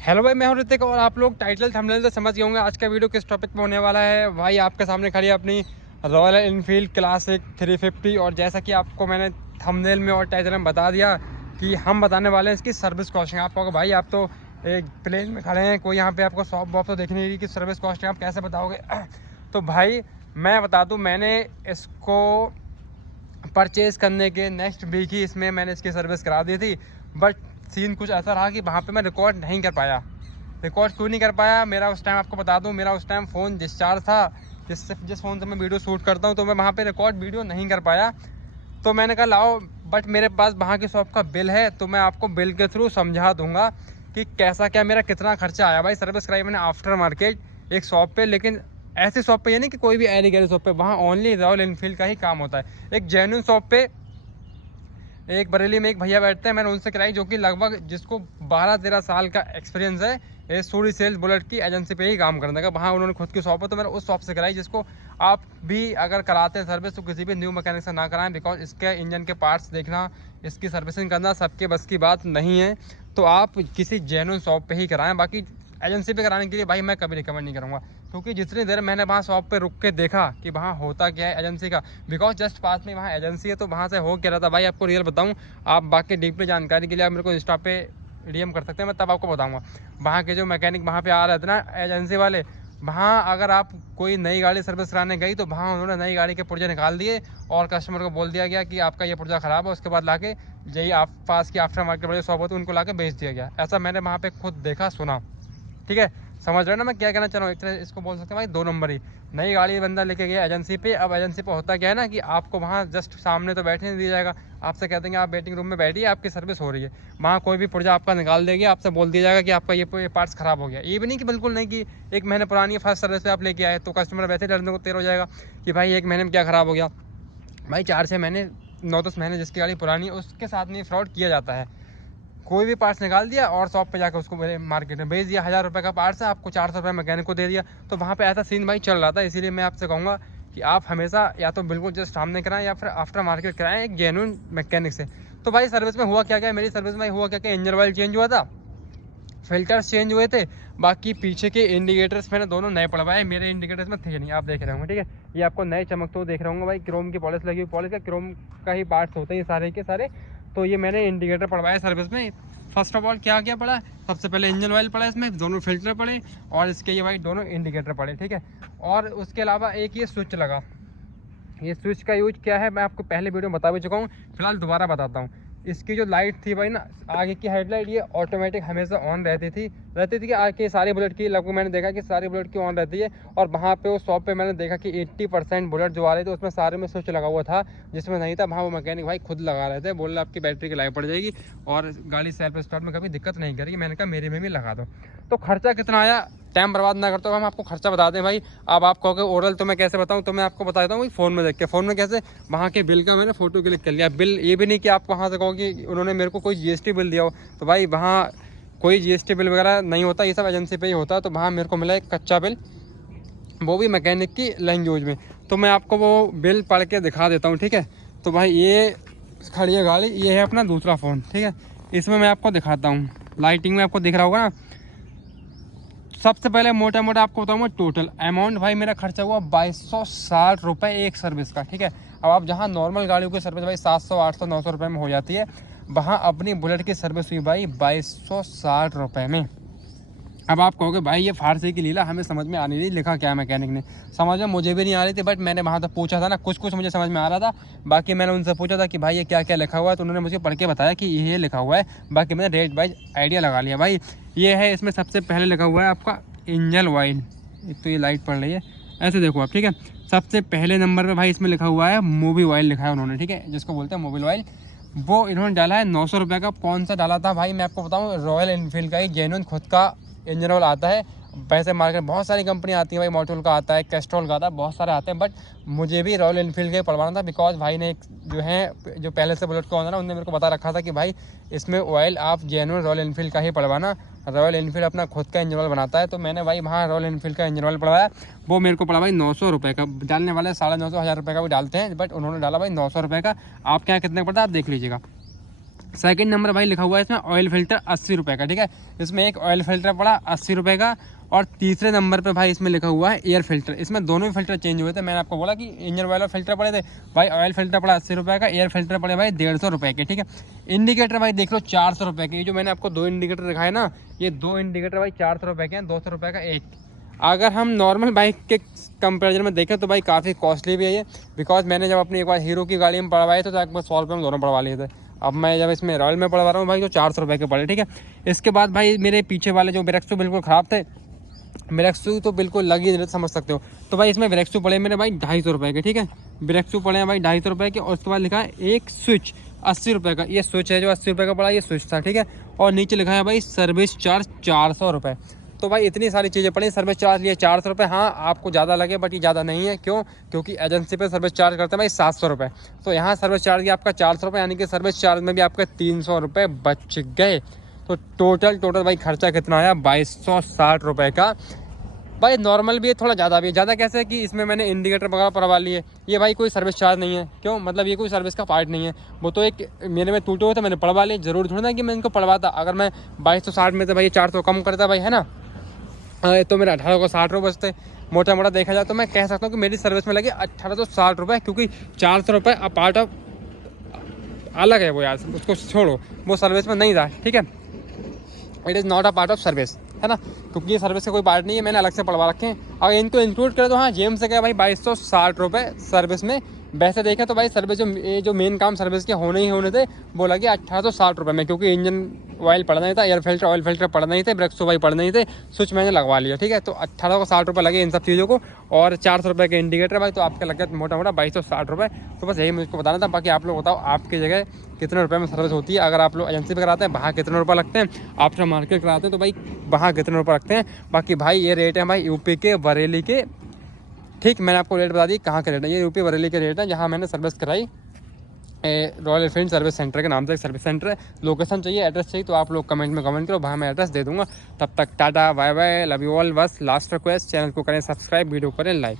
Hello भाई, मैं हूं ऋतिक और आप लोग टाइटल थंबनेल से समझ गए होंगे आज का वीडियो किस टॉपिक पे होने वाला है। भाई आपके सामने खड़ी है अपनी रॉयल एनफील्ड क्लासिक 350 और जैसा कि आपको मैंने थंबनेल में और टाइटल में बता दिया कि हम बताने वाले हैं इसकी सर्विस कॉस्टिंग। आप कहोगे भाई आप तो एक प्लेन में खड़े हैं, कोई यहाँ पे आपको शॉप वॉप तो देख नहीं रही कि सर्विस कॉस्टिंग आप कैसे बताओगे। तो भाई मैं बता दूँ, मैंने इसको परचेज़ करने के नेक्स्ट वीक ही इसमें मैंने इसकी सर्विस करा दी थी। बट सीन कुछ ऐसा रहा कि वहाँ पे मैं रिकॉर्ड नहीं कर पाया। रिकॉर्ड क्यों नहीं कर पाया? मेरा उस टाइम आपको बता दूँ, मेरा उस टाइम फ़ोन डिस्चार्ज था, जिस फ़ोन से मैं वीडियो शूट करता हूँ, तो मैं वहाँ पे रिकॉर्ड वीडियो नहीं कर पाया। तो मैंने कहा लाओ, बट मेरे पास वहाँ की शॉप का बिल है, तो मैं आपको बिल के थ्रू समझा दूँगा कि कैसा क्या मेरा कितना खर्चा आया। भाई सर्विस कराई मैंने आफ्टर मार्केट एक शॉप पे, लेकिन ऐसी शॉप पे ये नहीं कि कोई भी एरी गैरी शॉप पे, वहाँ ओनली रॉयल एनफील्ड का ही काम होता है। एक जेन्युइन शॉप पे एक बरेली में एक भैया बैठते हैं, मैंने उनसे कराई, जो कि लगभग जिसको 12-13 साल का एक्सपीरियंस है ये सूरी सेल्स बुलेट की एजेंसी पे ही काम करने का। वहाँ उन्होंने खुद की शॉप है, तो मैंने उस शॉप से कराई। जिसको आप भी अगर कराते हैं सर्विस तो किसी भी न्यू मैकेनिक से ना कराएं, बिकॉज इसके इंजन के पार्ट्स देखना, इसकी सर्विसिंग करना सबके बस की बात नहीं है। तो आप किसी जेन्युइन शॉप पे ही कराएं। बाकी एजेंसी पे कराने के लिए भाई मैं कभी रिकमेंड नहीं करूँगा, क्योंकि जितनी देर मैंने वहाँ शॉप पे रुक के देखा कि वहाँ होता क्या है एजेंसी का, बिकॉज जस्ट पास में वहाँ एजेंसी है, तो वहाँ से हो क्या रहा था भाई आपको रियल बताऊँ। आप बाकी डीपली जानकारी के लिए आप मेरे को इंस्टा पे डीएम कर सकते हैं, मैं तब आपको बताऊँगा। वहाँ के जो मैकेनिक वहाँ पे आ रहे थे ना एजेंसी वाले, वहाँ अगर आप कोई नई गाड़ी सर्विस कराने गई तो वहाँ उन्होंने नई गाड़ी के पुर्जे निकाल दिए और कस्टमर को बोल दिया गया कि आपका ये पुर्जा ख़राब है। उसके बाद लाके यही आप पास की आफ्टर मार्केट वाले शॉप होती है उनको लाके बेच दिया गया। ऐसा मैंने वहाँ पे खुद देखा सुना। ठीक है, समझ रहे हो ना मैं क्या कहना चाह रहा हूँ। एक तरह इसको बोल सकते हैं भाई 2 नंबर ही। नई गाड़ी बंदा लेके गया एजेंसी पे, अब एजेंसी पे होता क्या है ना कि आपको वहाँ जस्ट सामने तो बैठने नहीं दिया जाएगा, आपसे कह देंगे आप वेटिंग रूम में बैठिए, आपकी सर्विस हो रही है। वहाँ कोई भी पुर्जा आपका निकाल देगी, आपसे बोल दिया जाएगा कि आपका ये पार्ट्स ख़राब हो गया। ये भी नहीं कि बिल्कुल नहीं कि 1 महीने पुरानी फर्स्ट सर्विस पे आप लेके आए, तो कस्टमर वैसे ही डरने को तैयार हो जाएगा कि भाई 1 महीने में क्या ख़राब हो गया। भाई 4-6 महीने 9-10 महीने जिसकी गाड़ी पुरानी है उसके साथ में फ्रॉड किया जाता है। कोई भी पार्ट्स निकाल दिया और शॉप पे जाकर उसको मेरे मार्केट में बेच दिया। 1000 रुपये का पार्ट्स है, आपको 400 रुपये मैकेनिक को दे दिया। तो वहाँ पे ऐसा सीन भाई चल रहा था। इसीलिए मैं आपसे कहूँगा कि आप हमेशा या तो बिल्कुल जस्ट सामने कराएं या फिर आफ्टर मार्केट कराएं एक जेन्युइन मैकेनिक से। तो भाई सर्विस में हुआ क्या क्या, मेरी सर्विस में हुआ क्या क्या, इंजन ऑयल चेंज हुआ था, फिल्टर्स चेंज हुए थे, बाकी पीछे के इंडिकेटर्स मैंने दोनों नए पड़वाए। मेरे इंडिकेटर्स में थे नहीं, आप देख रहे होंगे। ठीक है, ये आपको नए चमकते हुए देख रहे होंगे। भाई क्रोम की पॉलिश लगी हुई, पॉलिश का क्रोम का ही पार्ट्स होते हैं ये सारे के सारे। तो ये मैंने इंडिकेटर पड़वाए सर्विस में। फर्स्ट ऑफ ऑल क्या क्या पड़ा, सबसे पहले इंजन ऑयल पड़ा, इसमें दोनों फिल्टर पड़े और इसके ये भाई दोनों इंडिकेटर पड़े। ठीक है, और उसके अलावा एक ये स्विच लगा। ये स्विच का यूज क्या है मैं आपको पहले वीडियो में बता भी चुका हूँ, फिलहाल दोबारा बताता हूँ। इसकी जो लाइट थी भाई ना, आगे की हेडलाइट ये ऑटोमेटिक हमेशा ऑन रहती थी कि आगे की सारी बुलेट की, लगभग मैंने देखा कि सारी बुलेट की ऑन रहती है। और वहाँ पे उस शॉप पे मैंने देखा कि 80% बुलेट जो आ रही थी उसमें सारे में स्विच लगा हुआ था, जिसमें नहीं था वहाँ वो मैकेनिक भाई खुद लगा रहे थे। बोल रहे आपकी बैटरी की लाइफ पड़ जाएगी और गाड़ी सेल्फ स्टार्ट में कभी दिक्कत नहीं करेगी। मैंने कहा मेरे में भी लगा दो। तो खर्चा कितना आया, टाइम बर्बाद ना करते हो हम आपको खर्चा बता दें भाई। अब आप कहोगे ओरल तो मैं कैसे बताऊं, तो मैं आपको बता देता हूँ फ़ोन में देख के। फ़ोन में कैसे, वहाँ के बिल का मैंने फ़ोटो क्लिक कर लिया। बिल ये भी नहीं कि आप वहाँ से कहोगे उन्होंने मेरे को कोई जीएसटी बिल दिया हो, तो भाई वहाँ कोई जीएसटी बिल वगैरह नहीं होता, ये सब एजेंसी पे ही होता है। तो वहाँ मेरे को मिला एक कच्चा बिल, वो भी मैकेनिक की लैंग्वेज में। तो मैं आपको वो बिल पढ़ के दिखा देता हूँ। ठीक है, तो भाई ये खड़ी है गाड़ी, ये है अपना दूसरा फ़ोन। ठीक है, इसमें मैं आपको दिखाता हूँ, लाइटिंग में आपको दिख रहा होगा ना। सबसे पहले मोटा मोटा आपको बताऊँगा टोटल अमाउंट भाई मेरा खर्चा हुआ 2260 रुपये एक सर्विस का। ठीक है, अब आप जहाँ नॉर्मल गाड़ियों की सर्विस भाई 700 800 900 रुपये में हो जाती है, वहाँ अपनी बुलेट की सर्विस हुई भाई 2260 रुपये में। अब आप कहोगे भाई ये फारसी की लीला हमें समझ में आ नहीं रही, लिखा क्या मैकेनिक ने, समझ में मुझे भी नहीं आ रही थी। बट मैंने वहाँ तक पूछा था ना, कुछ कुछ मुझे समझ में आ रहा था। बाकी मैंने उनसे पूछा था कि भाई ये क्या क्या लिखा हुआ है, तो उन्होंने मुझे पढ़ के बताया कि ये लिखा हुआ है। बाकी मैंने रेट वाइज आइडिया लगा लिया भाई। ये है, इसमें सबसे पहले लिखा हुआ है आपका इंजन ऑयल। एक तो ये लाइट पड़ रही है, ऐसे देखो आप। ठीक है, सबसे पहले नंबर पर भाई इसमें लिखा हुआ है मोबिल ऑयल, लिखा है उन्होंने। ठीक है, जिसको बोलते हैं मोबिल ऑयल, वो इन्होंने डाला है 900 रुपये का। कौन सा डाला था भाई मैं आपको बताऊँ, रॉयल एनफील्ड का ही जेन्युइन खुद का इंजन ऑयल आता है। वैसे मार्केट बहुत सारी कंपनी आती है भाई, मोटोल का आता है, कैस्ट्रॉल का आता है, बहुत सारे आते हैं। बट मुझे भी रॉयल एनफील्ड का ही पड़वाना था, बिकॉज भाई ने जो है जो पहले से बुलेट का ओनर है उन्होंने मेरे को बता रखा था कि भाई इसमें ऑयल आप जेन्युइन रॉयल एनफील्ड का ही पड़वाना। रॉयल एनफील्ड अपना खुद का इंजन ऑयल बनाता है। तो मैंने भाई वहाँ रॉयल एनफील्ड का इंजन ऑयल पड़वाया। वो मेरे को पड़ा भाई 900 रुपये का। डालने वाले 950 1000 रुपये का भी डालते हैं, बट उन्होंने डाला भाई 900 रुपये का। आपके यहाँ कितने का पड़ता है आप देख लीजिएगा। सेकंड नंबर भाई लिखा हुआ है इसमें ऑयल फिल्टर 80 रुपये का, ठीक है। इसमें एक ऑयल फिल्टर पड़ा 80 रुपये का। और तीसरे नंबर पे भाई इसमें लिखा हुआ है एयर फिल्टर। इसमें दोनों ही फिल्टर चेंज हुए थे। मैंने आपको बोला कि इंजन ऑयल और फिल्टर पड़े थे भाई, ऑयल फिल्टर पड़ा 80 रुपये का, एयर फिल्टर पड़े भाई 150 रुपये के, ठीक है। इंडिकेटर भाई देख लो 400 रुपये के। ये जो मैंने आपको 2 इंडिकेटर दिखाए ना, ये 2 इंडिकेटर भाई 400 रुपये के हैं, 200 रुपये का एक। अगर हम नॉर्मल बाइक के कंपेरिजन में देखें तो भाई काफ़ी कॉस्टली भी है ये, बिकॉज मैंने जब अपनी एक बार हीरो की गाड़ी में पड़वाए थे तो लगभग 100 रुपये में दोनों पड़वा लिए थे। अब मैं जब इसमें रॉयल में पड़वा रहा हूँ भाई तो 400 रुपये के पड़े, ठीक है। इसके बाद भाई मेरे पीछे वाले जो ब्रेक्स बिल्कुल ख़राब थे, ब्रेक्स तो बिल्कुल लग ही नहीं समझ सकते हो। तो भाई इसमें ब्रेक्स पड़े मेरे भाई 250 रुपये के, ठीक है। ब्रेक्स पड़े हैं भाई 250 रुपये के। और उसके बाद लिखा है एक स्विच 80 रुपये का। ये स्विच है जो 80 रुपये का पड़ा, ये स्विच था, ठीक है। और नीचे लिखा है भाई सर्विस चार्ज 400 रुपये। तो भाई इतनी सारी चीज़ें पड़ी। सर्विस चार्ज लिए 400 रुपये। हाँ आपको ज़्यादा लगे बट ये ज़्यादा नहीं है। क्यों? क्योंकि एजेंसी पे सर्विस चार्ज करते हैं भाई 700 रुपये। तो यहाँ सर्विस चार्ज भी आपका 400 रुपये, यानी कि सर्विस चार्ज में भी आपके 300 रुपये बच गए। तो टोटल भाई खर्चा कितना आया? 2260 रुपये का। भाई नॉर्मल भी है, थोड़ा ज़्यादा भी है। ज़्यादा कैसे है कि इसमें मैंने इंडिकेटर वगैरह पड़वा लिए। ये भाई कोई सर्विस चार्ज नहीं है। क्यों? मतलब ये कोई सर्विस का पार्ट नहीं है। वो तो एक मेरे में टूटे हुए थे, मैंने पड़वा लिए। जरूर थोड़ा ना कि मैं इनको पड़वाता। अगर मैं 2260 में से भाई 400 कम करता भाई, है ना, तो मेरा 1860 रुपये बचते। मोटा मोटा देखा जाए तो मैं कह सकता हूँ कि मेरी सर्विस में लगे 1860 रुपये, क्योंकि 400 रुपये अ पार्ट ऑफ अलग है वो यार, उसको छोड़ो, वो सर्विस में नहीं था, ठीक है। It is not a part of service, है ना, क्योंकि ये सर्विस का कोई पार्ट नहीं है। मैंने अलग से पड़वा रखे हैं। अगर इनको इंक्लूड करें तो हाँ जेम से गया भाई 2260 रुपये सर्विस में। वैसे देखें तो भाई सर्विस जो मेन काम सर्विस के होने ही होने थे वो लगे 1860 रुपये में, क्योंकि इंजन ऑयल पड़ना ही था, एयर फिल्टर ऑयल फिल्टर पड़ना ही थे, ब्रेक्स भाई पड़ना ही थे, स्विच मैंने लगवा लिया, ठीक है। तो 1860 रुपये लगे इन सब चीज़ों को। और 400 रुपये के इंडिकेटर भाई, तो आपके लग गया मोटा मोटा 2260 रुपये। तो बस यही मुझको बताना था। बाकी आप लोग बताओ आपकी जगह कितने रुपये में सर्विस होती है। अगर आप लोग एजेंसी पे कराते हैं वहाँ कितने रुपये लगते हैं, आफ्टर मार्केट कराते हैं तो भाई वहाँ कितने रुपये लगते हैं। बाकी भाई ये रेट है भाई यूपी के बरेली के, ठीक। मैंने आपको रेट बता दी कहाँ के रेट है। ये यूपी बरेली के रेट है जहाँ मैंने सर्विस कराई, रॉयल एनफील्ड सर्विस सेंटर के नाम से एक सर्विस सेंटर है। लोकेशन चाहिए, एड्रेस चाहिए तो आप लोग कमेंट में कमेंट करो, वहाँ मैं एड्रेस दे दूँगा। तब तक tata bye bye, love you all. बस लास्ट रिक्वेस्ट, चैनल को करें सब्सक्राइब, वीडियो करें लाइक।